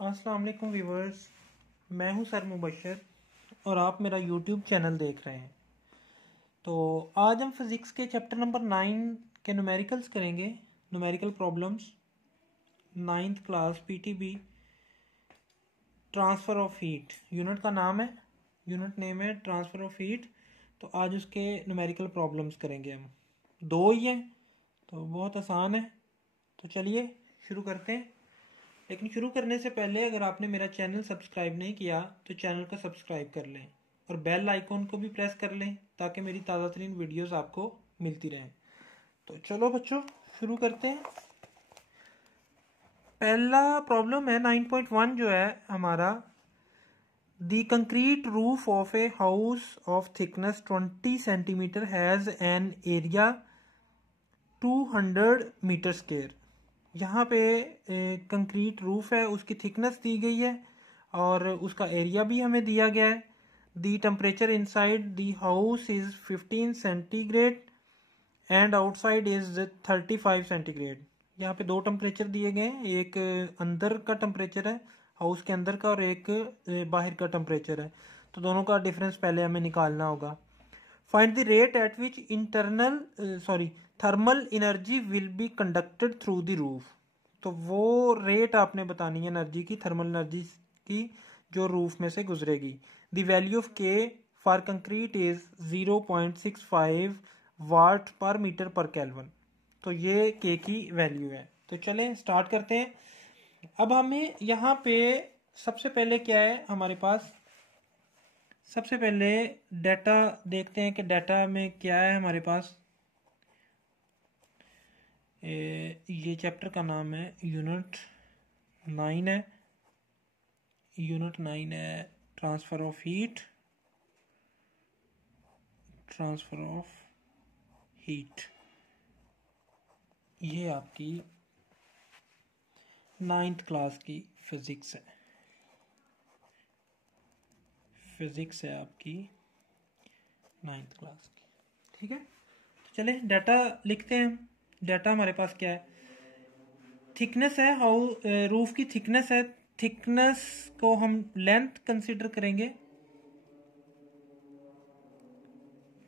अस्सलाम वालेकुम व्यूवर्स, मैं हूं सर मुबशर और आप मेरा यूट्यूब चैनल देख रहे हैं। तो आज हम फिज़िक्स के चैप्टर नंबर 9 के न्यूमेरिकल्स करेंगे। Numerical problems, ninth class PTB, transfer of heat. Unit का नाम है, यूनिट नेम है ट्रांसफ़र ऑफ हीट। तो आज उसके न्यूमेरिकल प्रॉब्लम्स करेंगे हम। दो ही हैं तो बहुत आसान है। तो चलिए शुरू करते हैं। लेकिन शुरू करने से पहले अगर आपने मेरा चैनल सब्सक्राइब नहीं किया तो चैनल को सब्सक्राइब कर लें और बेल आइकॉन को भी प्रेस कर लें ताकि मेरी ताज़ा तरीन वीडियोस आपको मिलती रहें। तो चलो बच्चों शुरू करते हैं। पहला प्रॉब्लम है 9.1 जो है हमारा। The concrete roof of a house of thickness 20 centimetre has an area 200 metre square. यहाँ पे कंक्रीट रूफ है, उसकी थिकनेस दी गई है और उसका एरिया भी हमें दिया गया है। दी temperature inside the house is 15 centigrade and outside is 35 centigrade. यहाँ पे दो टेम्परेचर दिए गए हैं, एक अंदर का टेम्परेचर है हाउस के अंदर का और एक बाहर का टेम्परेचर है। तो दोनों का डिफरेंस पहले हमें निकालना होगा। Find the rate at which thermal energy will be conducted through the roof. तो वो रेट आपने बतानी है एनर्जी की, थर्मल एनर्जी की, जो रूफ में से गुजरेगी। द वैल्यू ऑफ के फॉर कंक्रीट इज 0.65 वाट पर मीटर पर केल्विन। तो ये के की वैल्यू है। तो चलें स्टार्ट करते हैं। अब हमें यहाँ पे सबसे पहले क्या है हमारे पास, सबसे पहले डाटा देखते हैं कि डाटा में क्या है हमारे पास। ये चैप्टर का नाम है यूनिट 9 है, यूनिट 9 है transfer of heat, transfer of heat. ये आपकी 9th क्लास की फिज़िक्स है, फिज़िक्स है आपकी 9th क्लास की। ठीक है, तो चले डाटा लिखते हैं हम। डाटा हमारे पास क्या है, थिकनेस है, हाउ रूफ की थिकनेस है। थिकनेस को हम लेंथ कंसिडर करेंगे,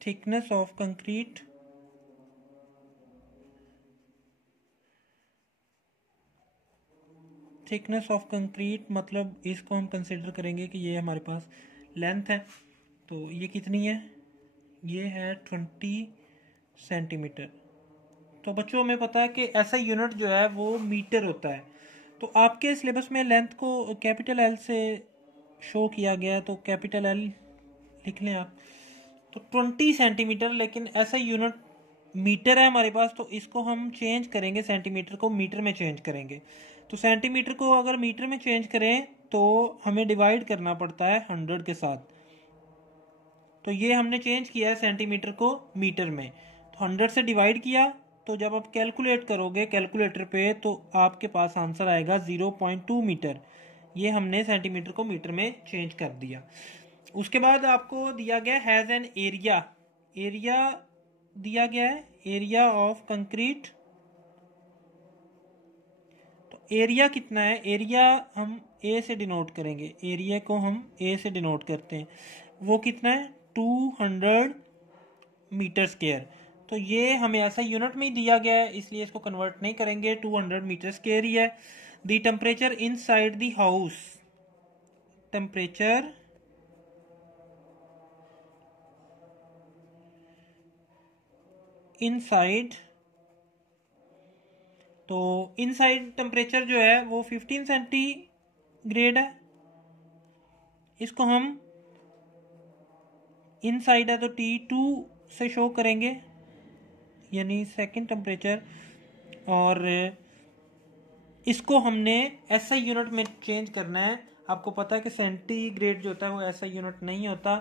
thickness of concrete, thickness of concrete मतलब इसको हम कंसिडर करेंगे कि ये हमारे पास लेंथ है। तो ये कितनी है, ये है 20 सेंटीमीटर। तो बच्चों हमें पता है कि ऐसा यूनिट जो है वो मीटर होता है। तो आपके सिलेबस में लेंथ को कैपिटल एल से शो किया गया है, तो कैपिटल एल लिख लें आप। तो 20 सेंटीमीटर, लेकिन ऐसा यूनिट मीटर है हमारे पास, तो इसको हम चेंज करेंगे, सेंटीमीटर को मीटर में चेंज करेंगे। तो सेंटीमीटर को अगर मीटर में चेंज करें तो हमें डिवाइड करना पड़ता है 100 के साथ। तो ये हमने चेंज किया है सेंटीमीटर को मीटर में, तो 100 से डिवाइड किया। तो जब आप कैलकुलेट करोगे कैलकुलेटर पे तो आपके पास आंसर आएगा 0.2 मीटर। ये हमने सेंटीमीटर को मीटर में चेंज कर दिया। उसके बाद आपको दिया गया हैज़ एन एरिया, एरिया दिया गया है, एरिया ऑफ कंक्रीट। तो एरिया कितना है, एरिया हम ए से डिनोट करेंगे, एरिया को हम ए से डिनोट करते हैं। वो कितना है 200 मीटर स्क्वायर। तो ये हमें ऐसा यूनिट में ही दिया गया है इसलिए इसको कन्वर्ट नहीं करेंगे, 200 मीटर स्क्वायर ही है। The temperature in side the house, temperature inside, तो इनसाइड टेम्परेचर जो है वो 15 सेंटीग्रेड है। इसको हम इनसाइड है तो T2 से शो करेंगे, यानी सेकंड टेम्परेचर। और इसको हमने ऐसा यूनिट में चेंज करना है। आपको पता है कि सेंटीग्रेड जो होता है वो ऐसा यूनिट नहीं होता,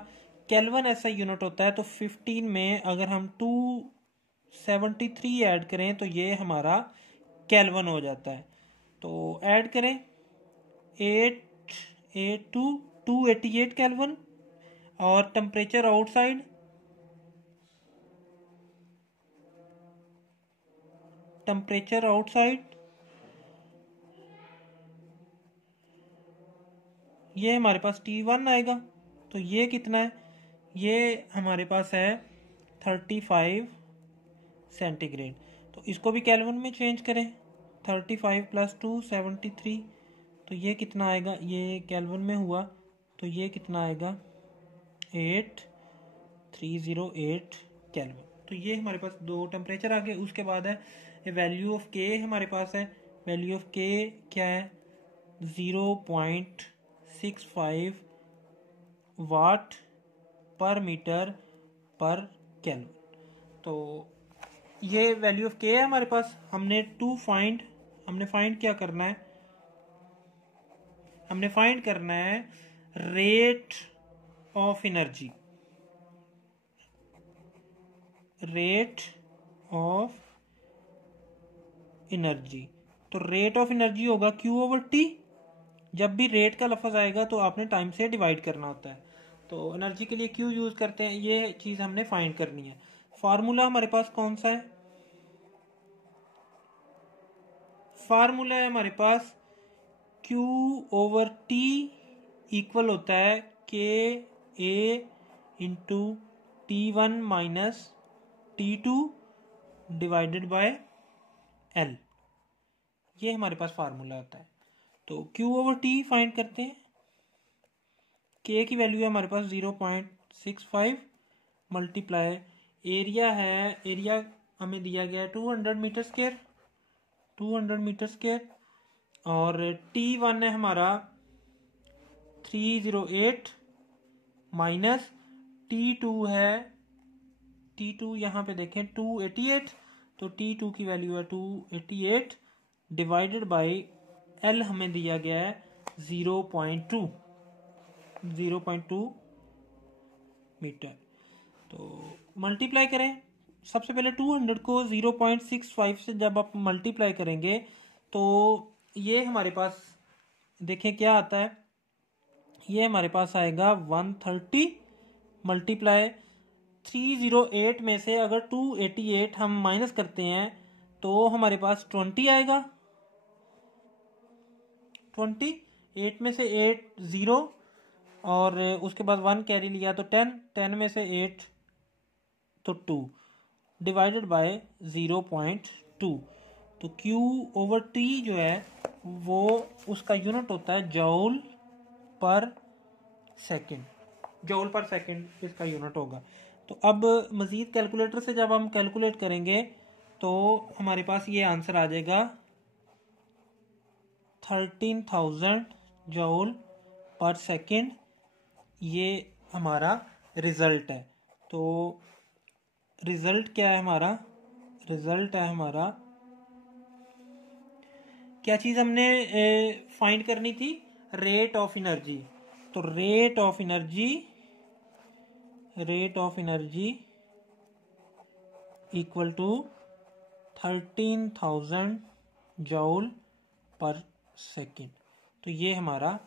केल्विन ऐसा यूनिट होता है। तो 15 में अगर हम 273 ऐड करें तो ये हमारा केल्विन हो जाता है। तो ऐड करें 288 केल्विन। और टेम्परेचर आउटसाइड, टेम्परेचर आउटसाइड ये हमारे पास T1 आएगा। तो ये कितना है, ये हमारे पास है 35 सेंटीग्रेड। तो इसको भी केल्विन में चेंज करें, 35 + 2 73। तो ये कितना आएगा, ये केल्विन में हुआ तो ये कितना आएगा 8308 केल्विन। तो ये हमारे पास दो टेम्परेचर आ गए। उसके बाद है वैल्यू ऑफ के हमारे पास है। वैल्यू ऑफ के क्या है 0.65 वाट पर मीटर पर केल्विन। तो ये वैल्यू ऑफ के है हमारे पास। हमने फाइंड क्या करना है, हमने फाइंड करना है rate of energy. Rate of energy, तो रेट ऑफ एनर्जी होगा Q/T। जब भी रेट का लफ्ज आएगा तो आपने टाइम से डिवाइड करना होता है। तो एनर्जी के लिए Q यूज करते हैं, ये चीज हमने फाइंड करनी है। फार्मूला हमारे पास कौन सा है, फार्मूला है हमारे पास Q/T इक्वल होता है KA into T1 minus T2 divided by L। ये हमारे पास फार्मूला होता है। तो Q/T फाइंड करते हैं। K की वैल्यू है हमारे पास 0.65 मल्टीप्लाई एरिया है, एरिया हमें दिया गया है 200 मीटर स्क्वायर, 200 मीटर स्क्वायर। और T1 है हमारा 308 माइनस T2 है, T2 यहाँ पे देखें 288। तो T2 की वैल्यू है 288 डिवाइडेड बाय L हमें दिया गया है 0.2 मीटर। तो मल्टीप्लाई करें, सबसे पहले 200 को 0.65 से जब आप मल्टीप्लाई करेंगे तो ये हमारे पास देखें क्या आता है, ये हमारे पास आएगा 130 मल्टीप्लाई 308 में से अगर 288 हम माइनस करते हैं तो हमारे पास 20 आएगा। 28 में से 8 0 और उसके बाद 1 कैरी लिया तो 10 में से 8 तो 2 डिवाइडेड बाय 0.2। तो Q/T जो है वो उसका यूनिट होता है joule per second, joule per second इसका यूनिट होगा। तो अब मज़ीद कैलकुलेटर से जब हम कैलकुलेट करेंगे तो हमारे पास ये आंसर आ जाएगा 13,000 जूल पर सेकंड। ये हमारा रिजल्ट है। तो रिजल्ट क्या है हमारा, रिजल्ट है हमारा क्या चीज़ हमने फाइंड करनी थी, रेट ऑफ एनर्जी। तो rate of energy equal to 13,000 joule per second. तो ये हमारा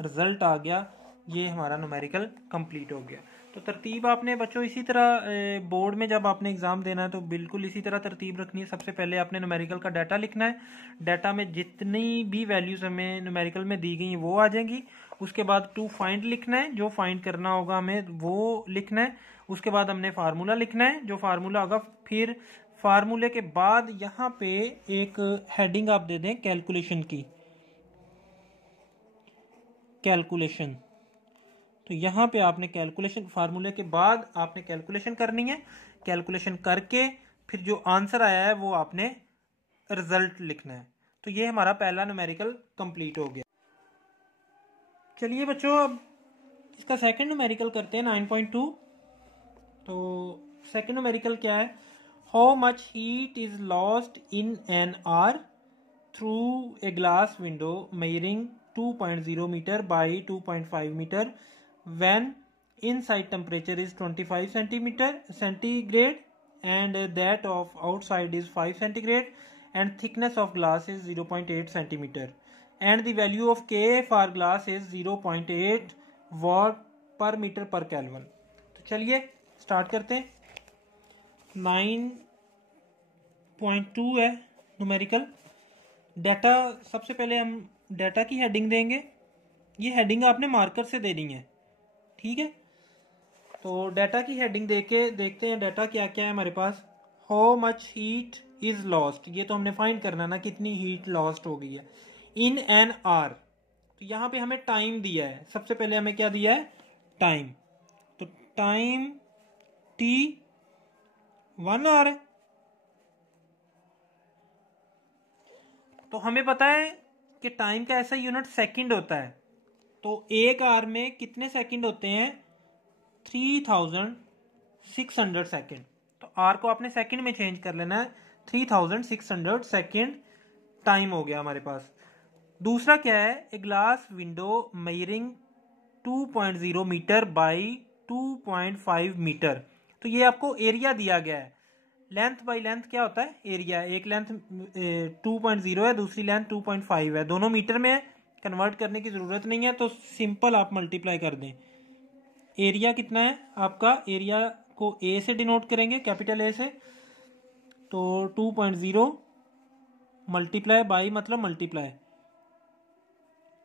रिजल्ट आ गया, ये हमारा न्यूमेरिकल कंप्लीट हो गया। तो तरतीब आपने बच्चों इसी तरह बोर्ड में जब आपने एग्ज़ाम देना है तो बिल्कुल इसी तरह तरतीब रखनी है। सबसे पहले आपने न्यूमेरिकल का डाटा लिखना है, डाटा में जितनी भी वैल्यूज़ हमें न्यूमेरिकल में दी गई वो आ जाएंगी। उसके बाद टू फाइंड लिखना है, जो फाइंड करना होगा हमें वो लिखना है। उसके बाद हमने फार्मूला लिखना है, जो फार्मूला होगा। फिर फार्मूले के बाद यहाँ पे एक हेडिंग आप दे दें कैलकुलेशन की, कैलकुलेशन। तो यहाँ पे आपने कैलकुलेशन, फार्मूले के बाद आपने कैलकुलेशन करनी है। कैलकुलेशन करके फिर जो आंसर आया है वो आपने रिजल्ट लिखना है। तो ये हमारा पहला न्यूमेरिकल कंप्लीट हो गया। चलिए बच्चों अब इसका सेकंड न्यूमेरिकल करते हैं 9.2। तो सेकंड न्यूमेरिकल क्या है, how much heat is lost in an hour through a glass window measuring 2.0 metre by 2.5 metre when inside temperature is 25 centigrade and that of outside is 5 centigrade and thickness of glass is 0.8 centimeter and the value of K for glass is 0.8 watt per meter per Kelvin। तो चलिए start करते हैं। 9.2 है numerical. Data, सबसे पहले हम data की heading देंगे। ये हेडिंग आपने मार्कर से देनी है, ठीक है। तो डाटा की हेडिंग देके देखते हैं डाटा क्या क्या है हमारे पास। How much heat is lost, ये तो हमने फाइंड करना ना कितनी हीट लॉस्ट हो गई है इन एन आर। तो यहाँ पे हमें टाइम दिया है, सबसे पहले हमें क्या दिया है, टाइम। तो टाइम टी 1 आवर है। तो हमें पता है कि टाइम का ऐसा यूनिट सेकंड होता है। तो एक आवर में कितने सेकंड होते हैं, 3600 सेकंड। तो आर को आपने सेकंड में चेंज कर लेना है, 3600 सेकंड टाइम हो गया हमारे पास। दूसरा क्या है, a glass window measuring 2.0 metre by 2.5 metre. तो ये आपको एरिया दिया गया है। लेंथ बाई लेंथ क्या होता है, एरिया। एक लेंथ 2.0 है, दूसरी लेंथ 2.5 है, दोनों मीटर में है, कन्वर्ट करने की ज़रूरत नहीं है, तो सिंपल आप मल्टीप्लाई कर दें। एरिया कितना है आपका, एरिया को ए से डिनोट करेंगे, कैपिटल ए से। तो 2.0 मल्टीप्लाई बाई मतलब मल्टीप्लाई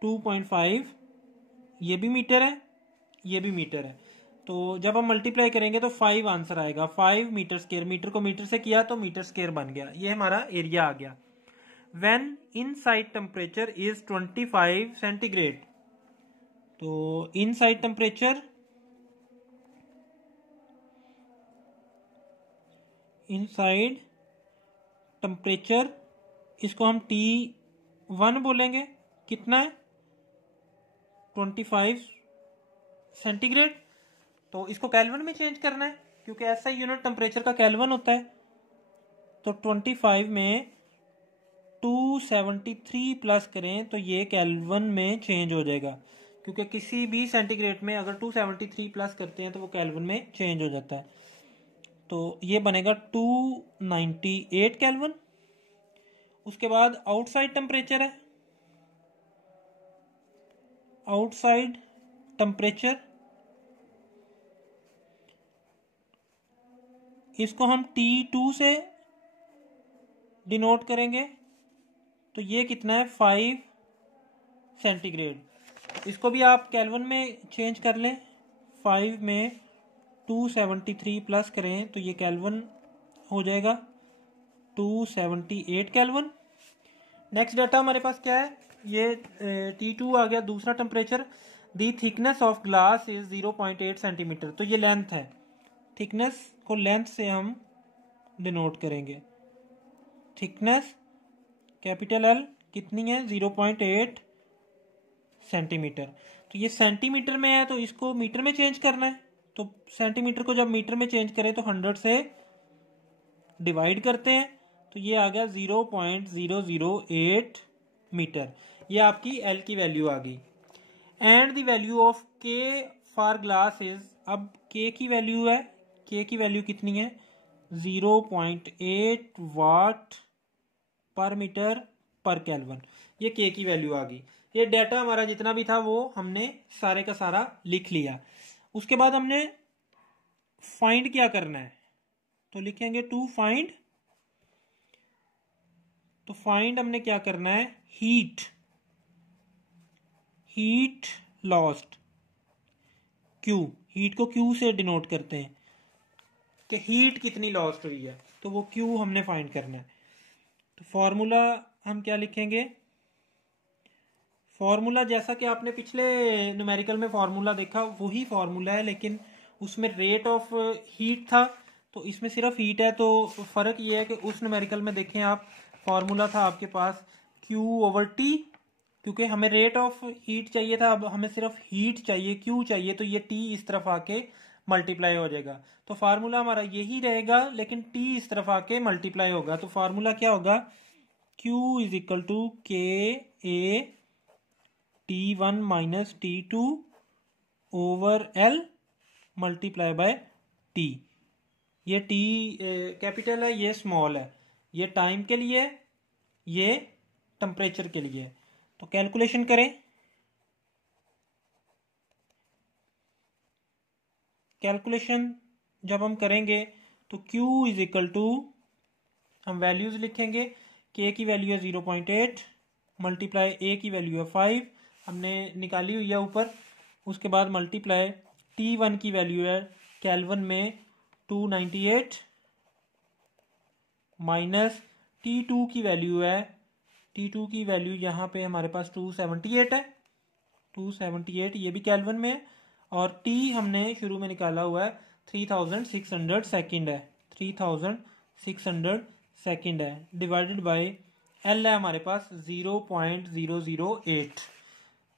2.5, ये भी मीटर है, ये भी मीटर है। तो जब हम मल्टीप्लाई करेंगे तो 5 आंसर आएगा, 5 मीटर स्क्वायर। मीटर को मीटर से किया तो मीटर स्क्वायर बन गया, ये हमारा एरिया आ गया। When inside temperature is 25 centigrade. तो इनसाइड टेम्परेचर, इनसाइड टेम्परेचर इसको हम T1 बोलेंगे, कितना है 25 सेंटीग्रेड। तो इसको केल्विन में चेंज करना है क्योंकि ऐसा यूनिट टेम्परेचर का केल्विन होता है। तो 25 में 273 प्लस करें तो ये केल्विन में चेंज हो जाएगा, क्योंकि किसी भी सेंटीग्रेड में अगर 273 प्लस करते हैं तो वो केल्विन में चेंज हो जाता है। तो ये बनेगा 298 केल्विन। उसके बाद आउटसाइड टेम्परेचर है, आउटसाइड टेम्परेचर इसको हम T2 से डिनोट करेंगे। तो ये कितना है 5 सेंटीग्रेड। इसको भी आप केल्विन में चेंज कर लें। 5 में 273 प्लस करें तो ये केल्विन हो जाएगा 278 केल्विन। नेक्स्ट डाटा हमारे पास क्या है, ये T2 आ गया। दूसरा temperature, the thickness of glass is 0.8 centimetre. तो ये लेंथ है, थिकनेस को लेंथ से हम डिनोट करेंगे। थिकनेस कैपिटल एल कितनी है, 0.8 सेंटीमीटर। तो ये सेंटीमीटर में है तो इसको मीटर में चेंज करना है। तो सेंटीमीटर को जब मीटर में चेंज करें तो 100 से डिवाइड करते हैं, तो ये आ गया 0.008 मीटर। ये आपकी एल की वैल्यू आ गई। एंड द वैल्यू ऑफ के फॉर ग्लास इज, अब के की वैल्यू है, के की वैल्यू कितनी है 0.8 वाट पर मीटर पर केल्विन। ये के की वैल्यू आ गई। ये डाटा हमारा जितना भी था वो हमने सारे का सारा लिख लिया। उसके बाद हमने फाइंड क्या करना है, तो लिखेंगे टू फाइंड। तो फाइंड हमने क्या करना है, heat, heat lost. Q, heat को क्यू से डिनोट करते हैं कि हीट कितनी लॉस्ट हुई है, तो वो क्यू हमने फाइंड करना है। तो फॉर्मूला हम क्या लिखेंगे, फॉर्मूला जैसा कि आपने पिछले न्यूमेरिकल में फॉर्मूला देखा वही फॉर्मूला है, लेकिन उसमें रेट ऑफ हीट था, तो इसमें सिर्फ हीट है। तो फ़र्क ये है कि उस न्यूमेरिकल में देखें आप, फॉर्मूला था आपके पास Q ओवर T, क्योंकि हमें रेट ऑफ हीट चाहिए था, अब हमें सिर्फ हीट चाहिए, Q चाहिए, तो ये T इस तरफ आके मल्टीप्लाई हो जाएगा। तो फार्मूला हमारा यही रहेगा, लेकिन T इस तरफ आके मल्टीप्लाई होगा। तो फार्मूला क्या होगा, Q इज इक्वल टू के ए T1 minus T2 over L multiply by T। ये T कैपिटल है, ये स्मॉल है, ये टाइम के लिए, ये टेम्परेचर के लिए। तो कैलकुलेशन करें, कैलकुलेशन जब हम करेंगे तो Q इज इक्वल टू, हम वैल्यूज लिखेंगे, K की वैल्यू है 0.8 मल्टीप्लाई A की वैल्यू है 5, हमने निकाली हुई है ऊपर। उसके बाद मल्टीप्लाई T1 की वैल्यू है केल्विन में 298 माइनस T2 की वैल्यू है, T2 की वैल्यू यहाँ पे हमारे पास 278 है, 278 ये भी केल्विन में है। और T हमने शुरू में निकाला हुआ है 3600 सेकेंड है, 3600 सेकेंड है, डिवाइडेड बाय L है हमारे पास 0.008।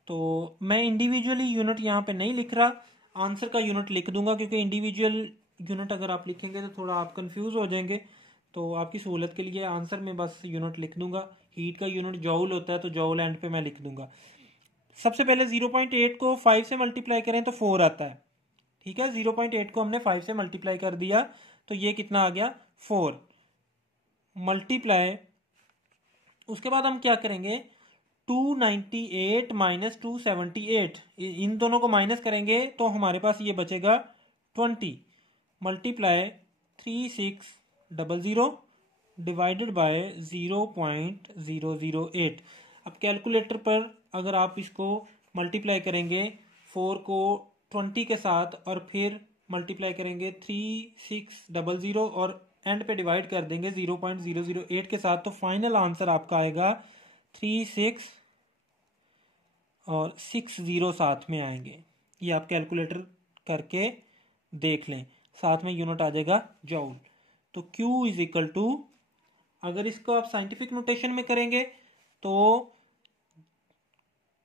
तो मैं इंडिविजुअली यूनिट यहाँ पे नहीं लिख रहा, आंसर का यूनिट लिख दूंगा, क्योंकि इंडिविजुअल यूनिट अगर आप लिखेंगे तो थोड़ा आप कंफ्यूज हो जाएंगे। तो आपकी सहूलत के लिए आंसर में बस यूनिट लिख दूंगा। हीट का यूनिट जॉउल होता है, तो जॉउल एंड पे मैं लिख दूंगा। सबसे पहले 0.8 को 5 से मल्टीप्लाई करें तो 4 आता है, ठीक है। 0.8 को हमने 5 से मल्टीप्लाई कर दिया तो ये कितना आ गया 4 मल्टीप्लाई। उसके बाद हम क्या करेंगे 298 माइनस 278, इन दोनों को माइनस करेंगे तो हमारे पास ये बचेगा 20 मल्टीप्लाई 3600 डिवाइडेड बाय 0.008। अब कैलकुलेटर पर अगर आप इसको मल्टीप्लाई करेंगे 4 को 20 के साथ और फिर मल्टीप्लाई करेंगे 3600 और एंड पे डिवाइड कर देंगे 0.008 के साथ, तो फाइनल आंसर आपका आएगा 36 और 60 साथ में आएंगे। ये आप कैलकुलेटर करके देख लें, साथ में यूनिट आ जाएगा जॉउल। तो Q इज इक्वल टू, अगर इसको आप साइंटिफिक नोटेशन में करेंगे तो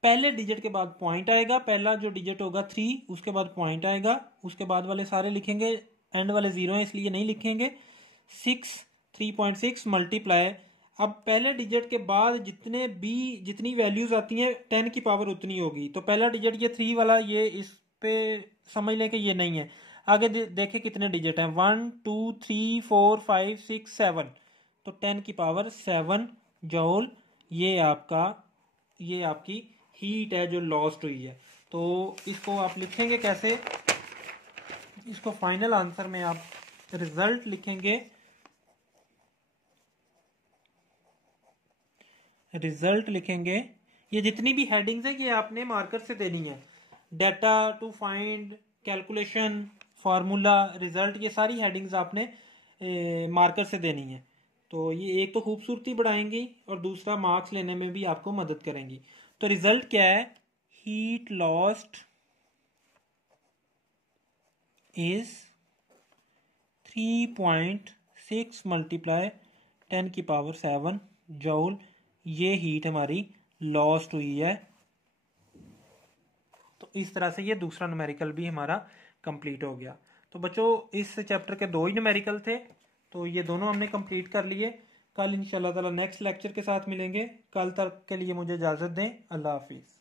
पहले डिजिट के बाद पॉइंट आएगा, पहला जो डिजिट होगा 3, उसके बाद पॉइंट आएगा, उसके बाद वाले सारे लिखेंगे, एंड वाले 0 है इसलिए नहीं लिखेंगे। 3.6 मल्टीप्लाई, अब पहले डिजिट के बाद जितनी वैल्यूज आती हैं 10 की पावर उतनी होगी। तो पहला डिजिट ये 3 वाला, ये इस पे समझ लें कि ये नहीं है। आगे देखें कितने डिजिट हैं, 1 2 3 4 5 6 7, तो 10 की पावर 7 जॉउल ये आपकी हीट है जो लॉस्ट हुई है। तो इसको आप लिखेंगे कैसे, इसको फाइनल आंसर में आप रिजल्ट लिखेंगे, ये जितनी भी हेडिंग्स है ये आपने मार्कर से देनी है। Data to find, calculation, formula, result, ये सारी हेडिंग्स आपने मार्कर से देनी है। तो ये एक तो खूबसूरती बढ़ाएंगी और दूसरा मार्क्स लेने में भी आपको मदद करेंगी। तो रिजल्ट क्या है, हीट लॉस्ट इज 3.6 मल्टीप्लाई 10 की पावर 7 जॉउल, ये हीट हमारी लॉस्ट हुई है। तो इस तरह से ये दूसरा न्यूमेरिकल भी हमारा कंप्लीट हो गया। तो बच्चों इस चैप्टर के 2 ही न्यूमेरिकल थे, तो ये दोनों हमने कंप्लीट कर लिए। कल इंशाल्लाह ताला नेक्स्ट लेक्चर के साथ मिलेंगे। कल तक के लिए मुझे इजाज़त दें। अल्लाह हाफिज़।